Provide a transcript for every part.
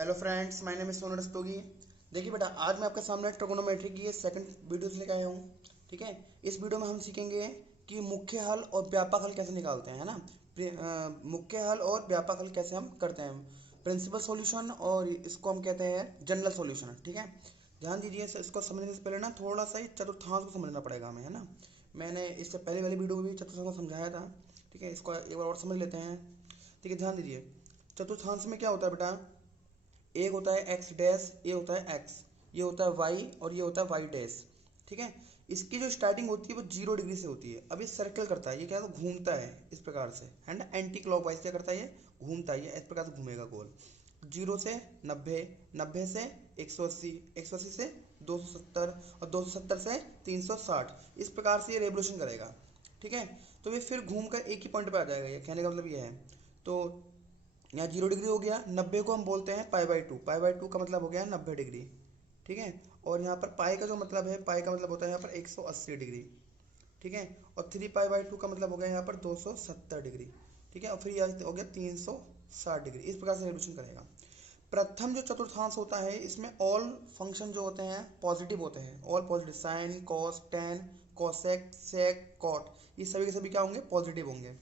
Hello friends, my name is Sonu Rastogi. देखिए बेटा, आज मैं आपके सामने ट्रिगोनोमेट्री की ये सेकंड वीडियोस लेकर आया हूँ। ठीक है, इस वीडियो में हम सीखेंगे कि मुख्य हल और व्यापक हल कैसे निकालते हैं, है ना। मुख्य हल और व्यापक हल कैसे हम करते हैं, प्रिंसिपल सॉल्यूशन, और इसको हम कहते हैं जनरल सॉल्यूशन। ठीक है, ध्यान दीजिए। इसको समझने से पहले ना थोड़ा सा ही चतुर्थांश को समझना पड़ेगा हमें, है ना। मैंने इससे पहले वाली वीडियो में भी चतुर्थांश को समझाया था। ठीक है, इसको एक बार और समझ लेते हैं। ठीक है, ध्यान दीजिए। चतुर्थांश में क्या होता है बेटा, एक होता है एक्स डैश, ये होता है एक्स, ये होता है वाई, और ये होता है वाई डैश। ठीक है, इसकी जो स्टार्टिंग होती है वो 0 डिग्री से होती है। अब ये सर्कल करता है, ये क्या है, तो घूमता है इस प्रकार से, है ना। एंटी क्लॉकवाइज क्या करता है, ये घूमता है, ये इस प्रकार से घूमेगा गोल। 0 से 90, 90 से 180, 180 से 270, और 270 से 360, इस प्रकार से ये रेवोल्यूशन करेगा। ठीक है, तो ये फिर घूम कर एक ही पॉइंट पे आ जाएगा। ये कहने का मतलब ये है। तो यहाँ 0 डिग्री हो गया, 90 को हम बोलते हैं पाई/2, पाई/2 का मतलब हो गया 90 डिग्री। ठीक है, और यहाँ पर पाई का जो मतलब है, पाई का मतलब होता है यहाँ पर 180 डिग्री। ठीक है, और 3 पाई/2 का मतलब हो गया यहाँ पर 270 डिग्री। ठीक है, और फिर यह हो गया 360 डिग्री। इस प्रकार से रेवोल्यूशन करेगा। प्रथम जो चतुर्थांश होता है, इसमें ऑल फंक्शन जो होते हैं पॉजिटिव होते हैं। All positive, sine, cos, tan, cosec, sec, cot, ये सभी के सभी क्या होंगे, पॉजिटिव होंगे।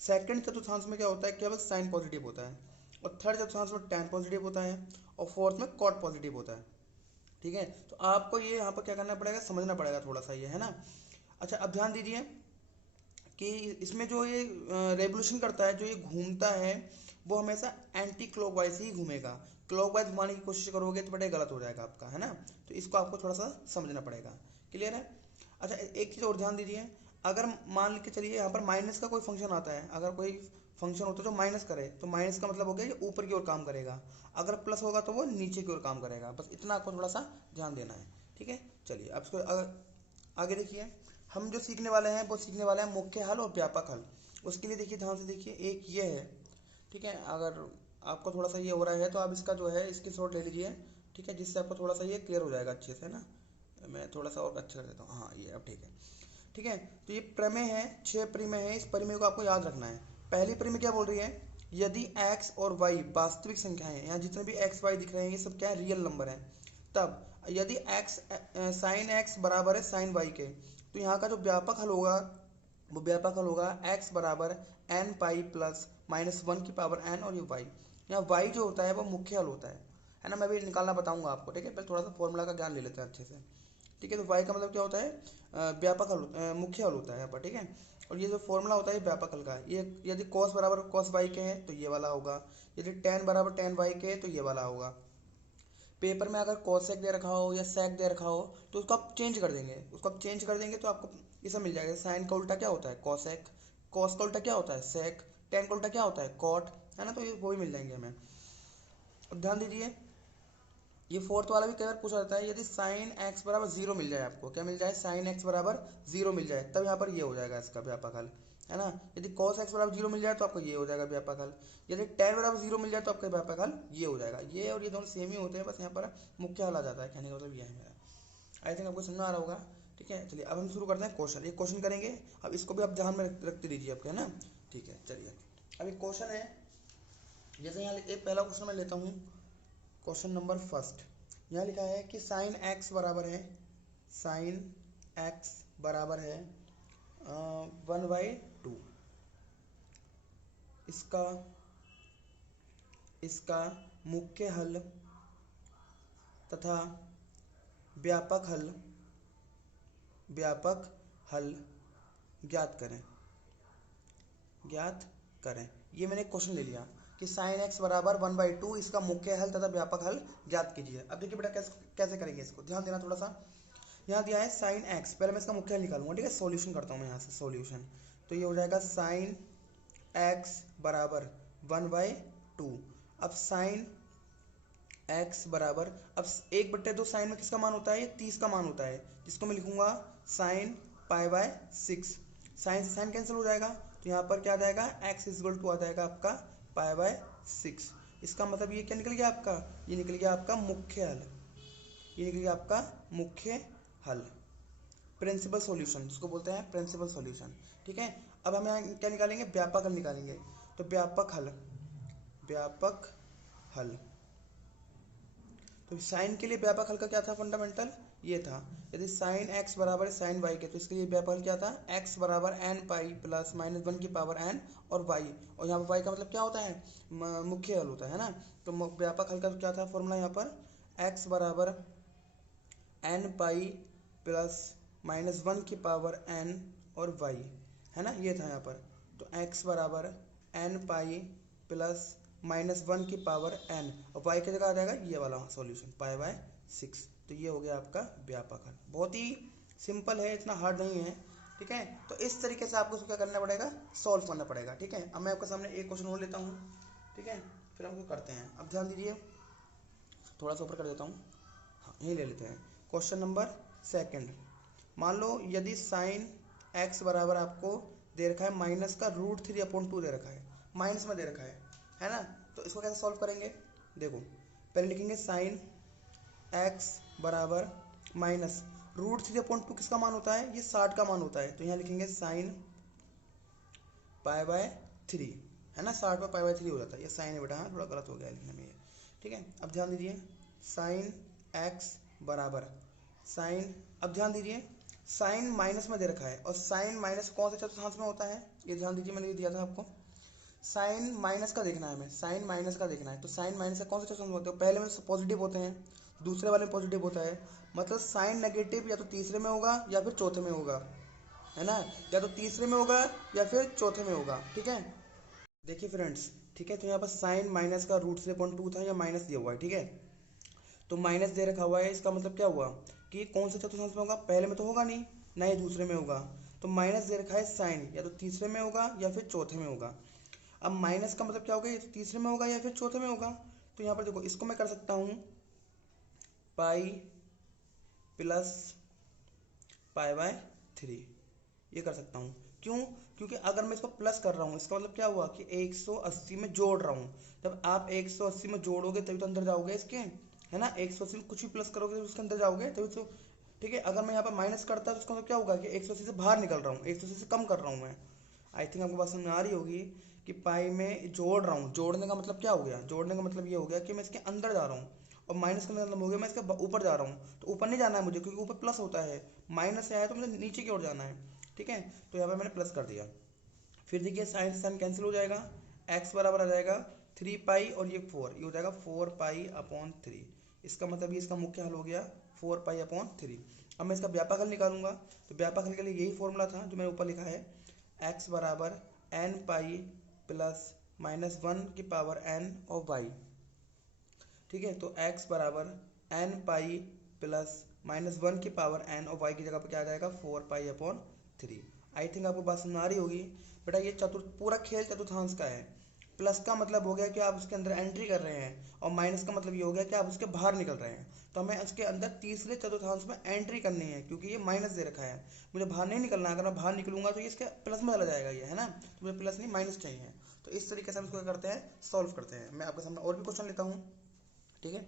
सेकंड चतुर्थांश में क्या होता है, केवल साइन पॉजिटिव होता है। और थर्ड चतुर्थांश में टेन पॉजिटिव होता है। और फोर्थ में कॉट पॉजिटिव होता है। ठीक है, तो आपको ये यहाँ पर क्या करना पड़ेगा, समझना पड़ेगा थोड़ा सा, ये है ना। अच्छा, अब ध्यान दीजिए कि इसमें जो ये रेवोल्यूशन करता है, जो ये घूमता है, वो हमेशा एंटी क्लॉकवाइज ही घूमेगा। क्लॉकवाइज घुमाने की कोशिश करोगे तो बड़े गलत हो जाएगा आपका, है ना। तो इसको आपको थोड़ा सा समझना पड़ेगा। क्लियर है। अच्छा, एक चीज़ और ध्यान दीजिए। अगर मान के चलिए यहाँ पर माइनस का कोई फंक्शन आता है, अगर कोई फंक्शन होता है जो माइनस करे, तो माइनस का मतलब हो गया ये ऊपर की ओर काम करेगा। अगर प्लस होगा तो वो नीचे की ओर काम करेगा। बस इतना आपको थोड़ा सा ध्यान देना है। ठीक है, चलिए अब इसको अगर आगे देखिए, हम जो सीखने वाले हैं वो सीखने वाले हैं मुख्य हल और व्यापक हल। उसके लिए देखिए, ध्यान से देखिए, एक ये है। ठीक है, अगर आपको थोड़ा सा ये हो रहा है तो आप इसका जो है इसकी शॉट ले लीजिए। ठीक है, जिससे आपको थोड़ा सा ये क्लियर हो जाएगा अच्छे से ना। मैं थोड़ा सा और अच्छा कर देता हूँ, हाँ ये अब ठीक है। ठीक है, तो ये प्रमेय है, 6 प्रमेय है। इस प्रमेय को आपको याद रखना है। पहली प्रमेय क्या बोल रही है, यदि x और y वास्तविक संख्याएं हैं, यहाँ जितने भी x y दिख रहे हैं ये सब क्या है, रियल नंबर है। तब यदि x साइन x बराबर है साइन y के, तो यहाँ का जो व्यापक हल होगा, वो व्यापक हल होगा x बराबर n पाई प्लस -1 की पावर n, और ये y, यहाँ y जो होता है वो मुख्य हल होता है ना। मैं भी निकालना बताऊंगा आपको। ठीक है, पहले थोड़ा सा फॉर्मूला का ज्ञान ले लेते हैं अच्छे से। ठीक है, तो y का मतलब क्या होता है, व्यापक हल, मुख्य हल होता है यहाँ पर। ठीक है, और ये जो फॉर्मूला होता है व्यापक हल का, ये यदि cos बराबर cos y के हैं तो ये वाला होगा, यदि tan बराबर tan y के हैं तो ये वाला होगा। पेपर में अगर कोसेक दे रखा हो या सेक दे रखा हो तो उसको आप चेंज कर देंगे, उसको आप चेंज कर देंगे तो आपको ये सब मिल जाएगा। साइन का उल्टा क्या होता है, कोसेक, कॉस का उल्टा क्या होता है, सेक, टेन का उल्टा क्या होता है, कॉट, है ना। तो ये वो भी मिल जाएंगे हमें। अब ध्यान दीजिए, ये फोर्थ वाला भी कई बार पूछा जाता है, यदि साइन एक्स बराबर 0 मिल जाए, आपको क्या मिल जाए, साइन एक्स बराबर 0 मिल जाए, तब यहाँ पर ये हो जाएगा इसका व्यापक हल, है ना। यदि कॉस एक्स बराबर 0 मिल जाए तो आपको ये हो जाएगा व्यापक हल। यदि टेन बराबर 0 मिल जाए तो आपका व्यापक हल ये हो जाएगा। ये और ये दोनों सेम ही होते हैं, बस यहाँ पर मुख्य हल आ जाता है। कहने का मतलब ये है मेरा। आई थिंक आपको समझ में आ रहा होगा। ठीक है, चलिए अब हम शुरू करते हैं क्वेश्चन। एक क्वेश्चन करेंगे, अब इसको भी आप ध्यान में रखते रहिए आपके, है ना। ठीक है, चलिए अब एक क्वेश्चन है। जैसे यहाँ एक पहला क्वेश्चन मैं लेता हूँ, क्वेश्चन नंबर फर्स्ट। यहाँ लिखा है कि साइन एक्स बराबर है, साइन एक्स बराबर है 1/2। इसका इसका मुख्य हल तथा व्यापक हल व्यापक हल ज्ञात करें, ज्ञात करें। ये मैंने क्वेश्चन ले लिया कि साइन एक्स बराबर 1/2, इसका मुख्य हल तथा व्यापक हल ज्ञात कीजिए। अब देखिए बेटा, कैसे करेंगे इसको, ध्यान देना थोड़ा सा। यहाँ दिया है साइन एक्स, पहले मैं इसका मुख्य हल निकालूंगा। ठीक है, सॉल्यूशन करता हूँ मैं यहाँ से सॉल्यूशन। तो ये हो जाएगा साइन एक्स बराबर 1/2। अब साइन एक्स बराबर, अब 1/2 साइन में किसका मान होता है, ये 30 का मान होता है, जिसको मैं लिखूंगा साइन पाई/6। साइन से साइन कैंसिल हो जाएगा, तो यहाँ पर क्या आ जाएगा, एक्स इजल टू आ जाएगा आपका पाई/6। इसका मतलब ये क्या निकल गया आपका, ये निकल गया आपका मुख्य हल, ये निकल गया आपका मुख्य हल, प्रिंसिपल सॉल्यूशन जिसको बोलते हैं प्रिंसिपल सॉल्यूशन। ठीक है, अब हम यहाँ क्या निकालेंगे, व्यापक हल निकालेंगे। तो व्यापक हल तो साइन के लिए व्यापक हल का क्या था फंडामेंटल, ये था यदि साइन एक्स बराबर है साइन वाई के, तो इसके लिए व्यापक हल क्या था, एक्स बराबर n pi plus minus one की पावर एन और वाई, और यहाँ पर वाई का मतलब क्या होता है, मुख्य हल होता है ना। तो व्यापक हल का क्या था फॉर्मूला यहाँ पर, एक्स बराबर n pi plus minus one की पावर एन और वाई, है ना, ये था यहाँ पर। तो एक्स बराबर n pi plus minus one की पावर एन और वाई की जगह आ जाएगा ये वाला सॉल्यूशन पाई बाय 6। तो ये हो गया आपका व्यापक हल, बहुत ही सिंपल है, इतना हार्ड नहीं है, ठीक है। तो इस तरीके से आपको क्या करना पड़ेगा, सॉल्व करना पड़ेगा, ठीक है। अब मैं आपके सामने एक क्वेश्चन और लेता हूँ, ठीक है, फिर हम करते हैं। अब ध्यान दीजिए, थोड़ा सा ऊपर कर देता हूँ, हाँ यही ले लेते हैं। क्वेश्चन नंबर सेकंड, मान लो यदि साइन एक्स बराबर आपको दे रखा है माइनस का √3/2 दे रखा है, माइनस में दे रखा है ना। तो इसको कैसे सॉल्व करेंगे, देखो पहले लिखेंगे साइन एक्स बराबर माइनस √3/2 किसका मान होता है, ये 60 का मान होता है। तो यहाँ लिखेंगे साइन पाई बाय 3, है ना, 60 में पाई बाय 3 हो जाता है, ये साइन है बेटा, हाँ थोड़ा गलत हो गया लिखने में ये, ठीक है। अब ध्यान दीजिए साइन एक्स बराबर साइन, अब ध्यान दीजिए साइन माइनस में दे रखा है, और साइन माइनस कौन से चतुर्थांश में होता है, ये ध्यान दीजिए, मैंने ये दिया था आपको, साइन माइनस का देखना है हमें, साइन माइनस का देखना है। तो साइन माइनस का कौन से चतुर्थांश में होते हैं, पहले में पॉजिटिव होते हैं, दूसरे वाले में पॉजिटिव होता है, मतलब साइन नेगेटिव या तो तीसरे में होगा या फिर चौथे में होगा, है ना, या तो तीसरे में होगा या फिर चौथे में होगा, ठीक है। देखिए फ्रेंड्स, ठीक है, तो यहाँ पर साइन माइनस का √3/2 था, या माइनस दिया हुआ है, ठीक है। तो माइनस दे रखा हुआ है, इसका मतलब क्या हुआ कि कौन से चतुर्थांश में होगा, पहले में तो होगा नहीं, ना ही दूसरे में होगा। तो माइनस दे रखा है साइन, या तो तीसरे में होगा या फिर चौथे में होगा। अब माइनस का मतलब क्या होगा, ये तो तीसरे में होगा या फिर चौथे में होगा। तो यहाँ पर देखो इसको मैं कर सकता हूँ पाई प्लस पाई बाय 3, ये कर सकता हूँ, क्यों, क्योंकि अगर मैं इसको प्लस कर रहा हूँ इसका मतलब क्या हुआ कि 180 में जोड़ रहा हूँ। जब आप 180 में जोड़ोगे तभी तो अंदर जाओगे इसके, है ना, 180 में कुछ भी प्लस करोगे तो उसके अंदर जाओगे तभी तो, ठीक है। अगर मैं यहाँ पर माइनस करता तो उसका मतलब क्या होगा कि 180 से बाहर निकल रहा हूँ, 180 से कम कर रहा हूँ मैं। आई थिंक आपको बात समझ में आ रही होगी कि पाई में जोड़ रहा हूँ, जोड़ने का मतलब क्या हो गया, जोड़ने का मतलब ये हो गया कि मैं इसके अंदर जा रहा हूँ, और माइनस का मतलब हो गया मैं इसके ऊपर जा रहा हूँ। तो ऊपर नहीं जाना है मुझे, क्योंकि ऊपर प्लस होता है, माइनस से आया तो मुझे नीचे की ओर जाना है, ठीक है। तो यहाँ पर मैंने प्लस कर दिया, फिर देखिए साइन से साइन कैंसिल हो जाएगा, एक्स बराबर आ जाएगा 3 पाई और ये 4, ये हो जाएगा 4 पाई अपॉन 3। इसका मतलब ये इसका मुख्य हल हो गया 4 पाई अपॉन 3। अब मैं इसका व्यापक हल निकालूंगा, तो व्यापक हल के लिए यही फॉर्मूला था जो मैंने ऊपर लिखा है, एक्स बराबर n pi plus minus one की पावर एन और वाई, ठीक है। तो x बराबर n pi plus minus one की पावर एन और y की जगह पर क्या आ जाएगा 4 पाई अपॉन 3। आई थिंक आपको बात समझ आ रही होगी बेटा, ये पूरा खेल चतुर्थांश का है। प्लस का मतलब हो गया कि आप उसके अंदर एंट्री कर रहे हैं, और माइनस का मतलब ये हो गया कि आप उसके बाहर निकल रहे हैं। तो हमें उसके अंदर तीसरे चतुर्थांश में एंट्री करनी है, क्योंकि ये माइनस दे रखा है, मुझे बाहर नहीं निकलना है। अगर मैं बाहर निकलूंगा तो ये इसके प्लस में चला जाएगा ये, है ना, तो मुझे प्लस नहीं माइनस चाहिए। तो इस तरीके से हम इसको क्या करते हैं, सॉल्व करते हैं। मैं आपके सामने और भी क्वेश्चन लेता हूँ, ठीक है।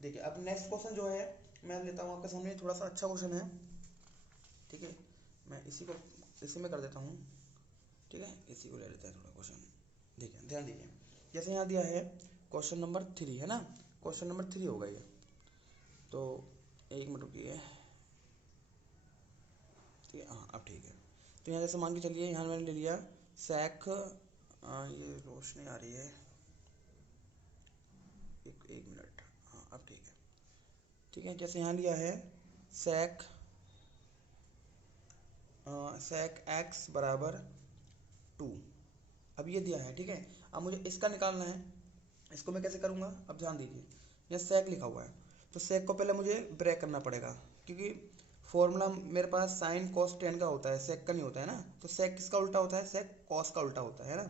देखिए अब नेक्स्ट क्वेश्चन जो है मैं लेता हूँ आपके सामने, थोड़ा सा अच्छा क्वेश्चन है, ठीक है। मैं इसी में कर देता हूँ, ठीक है, इसी को ले लेते हैं थोड़ा क्वेश्चन। देखिए ध्यान दीजिए, जैसे यहाँ दिया है क्वेश्चन नंबर 3, है ना, क्वेश्चन नंबर 3 होगा ये। तो एक मिनट रुकिए, ठीक है, हाँ अब ठीक है। तो यहाँ जैसे मान के चलिए, यहाँ मैंने ले लिया sec, ये रोशनी आ रही है, एक मिनट, हाँ अब ठीक है, ठीक है। जैसे यहाँ लिया है sec एक्स बराबर 2, अब ये दिया है, ठीक है। अब मुझे इसका निकालना है, इसको मैं कैसे करूँगा, अब ध्यान दीजिए, यहाँ sec लिखा हुआ है, तो sec को पहले मुझे ब्रेक करना पड़ेगा, क्योंकि फॉर्मूला मेरे पास साइन कॉस टेन का होता है, sec का नहीं होता है ना। तो sec किसका उल्टा होता है, sec कॉस का उल्टा होता है ना।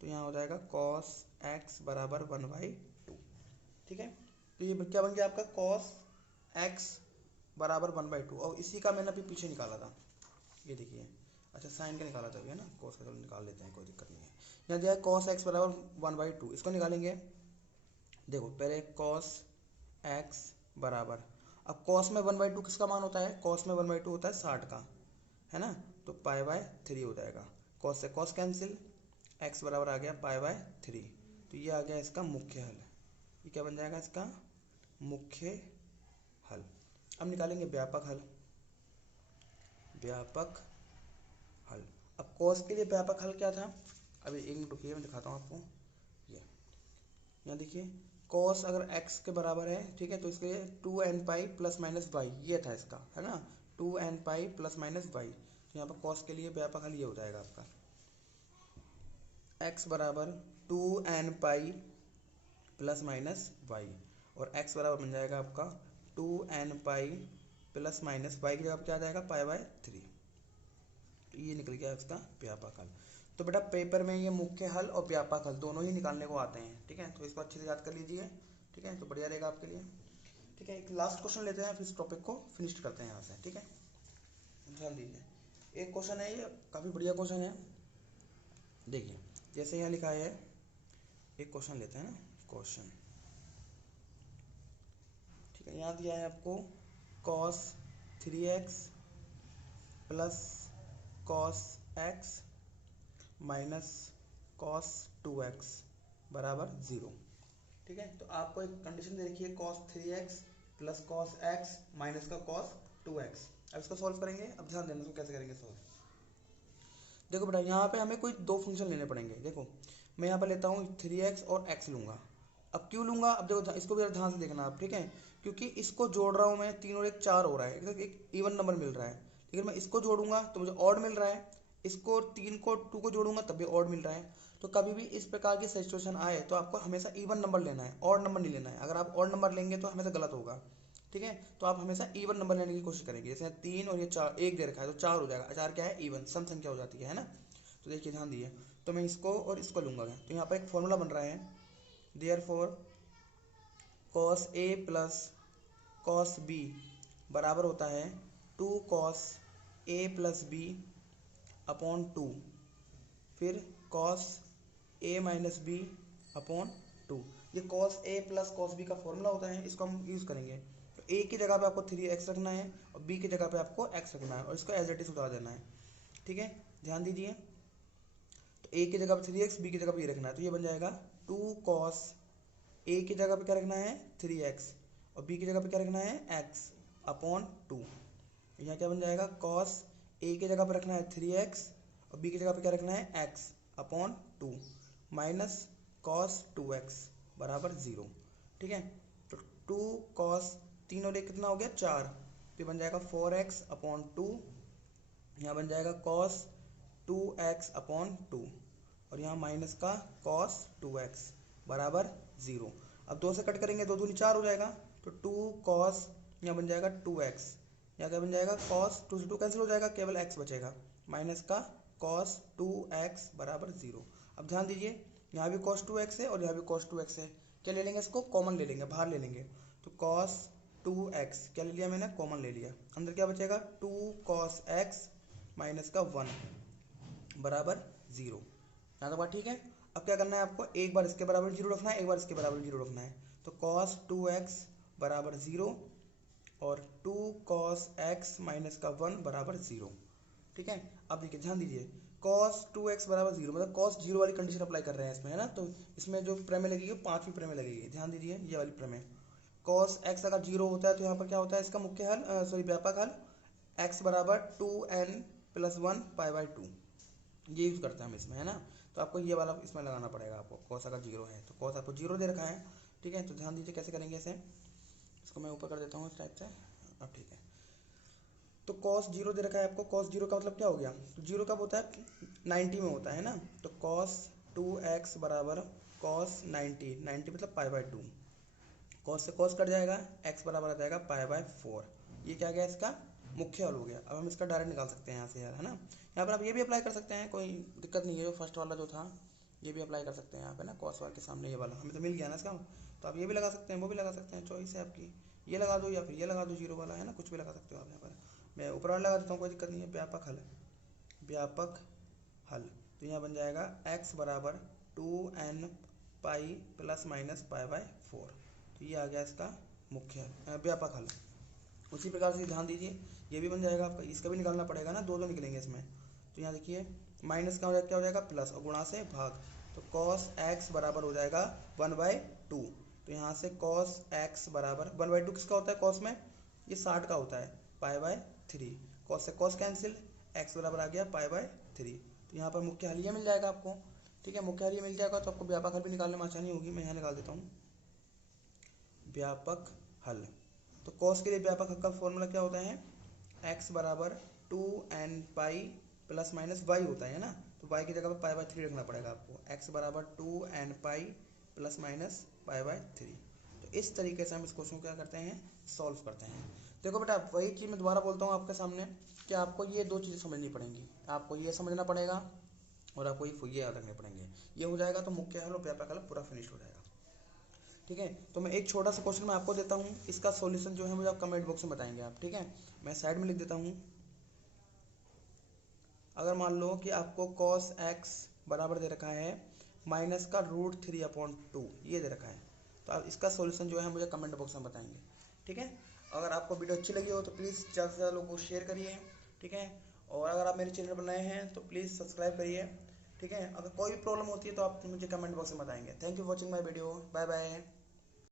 तो यहाँ हो जाएगा cos x बराबर 1/2, ठीक है। तो ये क्या बन गया आपका cos x बराबर 1/2, और इसी का मैंने अभी पीछे निकाला था, ये देखिए, अच्छा साइन का निकाला था अभी, है ना, cos का चलो निकाल लेते हैं, कोई दिक्कत नहीं है। यहाँ दिया है cos x बराबर 1/2, इसको निकालेंगे। देखो पहले cos x बराबर, अब cos में 1/2 किसका मान होता है, cos में 1/2 होता है 60 का, है ना। तो पाई/3 हो जाएगा, cos से cos कैंसिल, x बराबर आ गया पाई/3। तो ये आ गया इसका मुख्य हल, ये क्या बन जाएगा इसका मुख्य हल। अब निकालेंगे व्यापक हल। व्यापक हल। अब कॉस के लिए व्यापक हल क्या था, अभी एक मिनट रुकिए मैं दिखाता हूँ आपको। ये यहाँ देखिए, कॉस अगर x के बराबर है, ठीक है, तो इसके लिए 2n pi plus minus Y, ये था इसका, है ना, 2n pi plus minus Y. तो यहाँ पर कॉस के लिए व्यापक हल ये हो जाएगा आपका x बराबर 2n pi plus minus y, और x बराबर बन जाएगा आपका 2n pi plus minus Y की जगह क्या आ जाएगा, पाई/3। तो ये निकल गया इसका व्यापक हल। तो बेटा पेपर में ये मुख्य हल और व्यापक हल दोनों ही निकालने को आते हैं, ठीक है, तो इसको अच्छे से याद कर लीजिए, ठीक है, तो बढ़िया रहेगा आपके लिए। ठीक है, एक लास्ट क्वेश्चन लेते हैं, फिर इस टॉपिक को फिनिश करते हैं यहाँ से, ठीक है। ध्यान दीजिए, एक क्वेश्चन है, ये काफ़ी बढ़िया क्वेश्चन है। देखिए जैसे यहाँ लिखा है, एक क्वेश्चन लेते हैं ना, क्वेश्चन, ठीक है, यहाँ दिया है आपको cos 3x plus cos x minus cos 2x बराबर 0, ठीक है। तो आपको एक कंडीशन दे रखी है cos 3x plus cos x minus का cos 2x। अब इसको सॉल्व करेंगे। अब ध्यान देना इसको कैसे करेंगे सॉल्व। देखो बेटा यहाँ पे हमें कोई दो फंक्शन लेने पड़ेंगे। देखो मैं यहाँ पर लेता हूँ 3x और x लूँगा। अब क्यों लूँगा, अब देखो इसको भी ध्यान से देखना आप, ठीक है, क्योंकि इसको जोड़ रहा हूँ मैं, 3 और 1 4 हो रहा है, एक इवन नंबर मिल रहा है। लेकिन मैं इसको जोड़ूंगा तो मुझे ऑड मिल रहा है, इसको 3 को 2 को जोड़ूंगा तब भी ऑड मिल रहा है। तो कभी भी इस प्रकार की सिचुएशन आए तो आपको हमेशा इवन नंबर लेना है, ऑड नंबर नहीं लेना है। अगर आप ऑड नंबर लेंगे तो हमेशा गलत होगा, ठीक है। तो आप हमेशा इवन नंबर लेने की कोशिश करेंगे। जैसे 3 और ये 4, 1 दे रखा है तो 4 हो जाएगा। 4 क्या है, इवन सम संख्या हो जाती है ना। तो देखिए ध्यान दिए, तो मैं इसको और इसको लूँगा। तो यहाँ पर एक फॉर्मूला बन रहा है, therefore cos a plus cos b बराबर होता है 2 cos a plus b upon 2, फिर cos a minus b upon 2। ये cos a plus cos b का फॉर्मूला होता है, इसको हम यूज़ करेंगे। तो a की जगह पे आपको 3x रखना है और b की जगह पे आपको x रखना है और इसको एज इट इज उतार देना है, ठीक है। ध्यान दीजिए, तो a की जगह पे 3x, b की जगह पे ये रखना है, तो ये बन जाएगा 2 cos a की जगह पे क्या रखना है 3x और b की जगह पे क्या रखना है x अपॉन 2। यहाँ क्या बन जाएगा, cos a की जगह पे रखना है 3x और b की जगह पे क्या रखना है x upon 2 minus cos 2x बराबर 0, ठीक है। तो 2 cos 3 और 1 कितना हो गया 4, तो बन जाएगा 4x अपॉन 2। यहाँ बन जाएगा cos 2x अपॉन 2 और यहाँ माइनस का cos 2x बराबर 0। अब 2 से कट करेंगे, 2 दूनी 4 हो जाएगा, तो 2 cos, यहाँ बन जाएगा 2x, यहाँ क्या बन जाएगा cos 2 से 2 कैंसिल हो जाएगा, केवल x बचेगा, माइनस का cos 2x बराबर 0। अब ध्यान दीजिए, यहाँ भी cos 2x है और यहाँ भी cos 2x है। क्या ले लेंगे, इसको कॉमन ले लेंगे, बाहर ले लेंगे। तो cos 2x क्या ले लिया मैंने, कॉमन ले लिया। अंदर क्या बचेगा 2 cos x माइनस का 1 बराबर 0। यहाँ तो बात ठीक है। अब क्या करना है आपको, एक बार इसके बराबर 0 रखना है, एक बार इसके बराबर 0 रखना है। तो cos 2x बराबर 0 और 2 cos x माइनस का 1 बराबर 0, ठीक है। अब देखिए ध्यान दीजिए, cos 2x बराबर 0 मतलब cos 0 वाली कंडीशन अप्लाई कर रहे हैं इसमें, है ना। तो इसमें जो प्रमेय लगेगी वो 5वीं प्रमेय लगेगी। ध्यान दीजिए, ये वाली प्रमेय, cos x अगर 0 होता है तो यहाँ पर क्या होता है इसका मुख्य हल, सॉरी व्यापक हल, x बराबर 2n प्लस 1 पाई/2, ये यूज़ करते हैं हम इसमें, है ना। तो आपको ये वाला इसमें लगाना पड़ेगा आपको, cos अगर 0 है तो cos आपको 0 दे रखा है, ठीक है। तो ध्यान दीजिए कैसे करेंगे इसे, इसको मैं ऊपर कर देता हूँ इस टाइप से। अब ठीक है, तो cos 0 दे रखा है आपको। cos 0 का मतलब क्या हो गया, तो 0 कब होता है 90 में होता है ना। तो cos 2x बराबर cos 90, 90 मतलब पाई/2, cos से cos कट जाएगा, x बराबर आ जाएगा पाई/4। ये क्या गया, इसका मुख्य हल हो गया। अब हम इसका डायरेक्ट निकाल सकते हैं यहाँ से यार, है ना। यहाँ पर आप ये भी अप्लाई कर सकते हैं, कोई दिक्कत नहीं है। जो फर्स्ट वाला जो था ये भी अप्लाई कर सकते हैं यहाँ पे ना, cos वाले के सामने ये वाला हमें तो मिल गया ना इसका। तो आप ये भी लगा सकते हैं, वो भी लगा सकते हैं, चॉइस है आपकी। ये लगा दो या फिर ये लगा दो 0 वाला, है ना, कुछ भी लगा सकते हो आप यहाँ पर। मैं ऊपर वाला लगा देता हूँ, कोई दिक्कत नहीं है। व्यापक हल, व्यापक हल, तो यहाँ बन जाएगा x बराबर 2n पाई प्लस माइनस पाई/4। तो ये आ गया इसका मुख्य व्यापक हल। उसी प्रकार से ध्यान दीजिए, ये भी बन जाएगा आपका, इसका भी निकालना पड़ेगा ना, दो निकलेंगे इसमें। तो यहाँ देखिए माइनस का क्या हो जाएगा प्लस और गुणा से भाग, तो cos x बराबर हो जाएगा 1/2। तो यहाँ से कॉस एक्स बराबर 1/2 किसका होता है कॉस में, ये 60 का होता है, पाई/3। कॉस से कॉस कैंसिल, एक्स बराबर आ गया पाई/3। तो यहाँ पर मुख्य हल ये मिल जाएगा आपको। ठीक है, मुख्य हल ये मिल जाएगा तो आपको व्यापक हल भी निकालने में आसानी होगी। मैं यहाँ निकाल देता हूँ व्यापक हल। तो कॉस के लिए व्यापक हल का फॉर्मूला क्या होता है, एक्स बराबर 2n pi plus minus Y होता है ना, तो वाई की जगह पर पाई/3 रखना पड़ेगा आपको। एक्स बराबर 2n पाई प्लस माइनस पाई/3। तो इस तरीके से हम इस क्वेश्चन को क्या करते हैं, सॉल्व करते हैं। देखो बेटा, वही चीज़ मैं दोबारा बोलता हूँ आपके सामने कि आपको ये दो चीज़ें समझनी पड़ेंगी। आपको ये समझना पड़ेगा और आपको ये याद रखने पड़ेंगे। ये हो जाएगा तो मुख्य हल और व्यापक हल पूरा फिनिश हो जाएगा। ठीक है, तो मैं एक छोटा सा क्वेश्चन मैं आपको देता हूँ, इसका सॉल्यूशन जो है मुझे आप कमेंट बॉक्स में बताएंगे आप। ठीक है, मैं साइड में लिख देता हूँ। अगर मान लो कि आपको cos x बराबर दे रखा है माइनस का √3/2, ये दे रखा है, तो आप इसका सॉल्यूशन जो है मुझे कमेंट बॉक्स में बताएंगे। ठीक है, अगर आपको वीडियो अच्छी लगी हो तो प्लीज़ ज़्यादा से ज़्यादा लोगों को शेयर करिए। ठीक है, और अगर आप मेरे चैनल पर नए हैं तो प्लीज़ सब्सक्राइब करिए। ठीक है, अगर कोई भी प्रॉब्लम होती है तो आप मुझे कमेंट बॉक्स में बताएंगे। Thank you for watching my video, bye bye.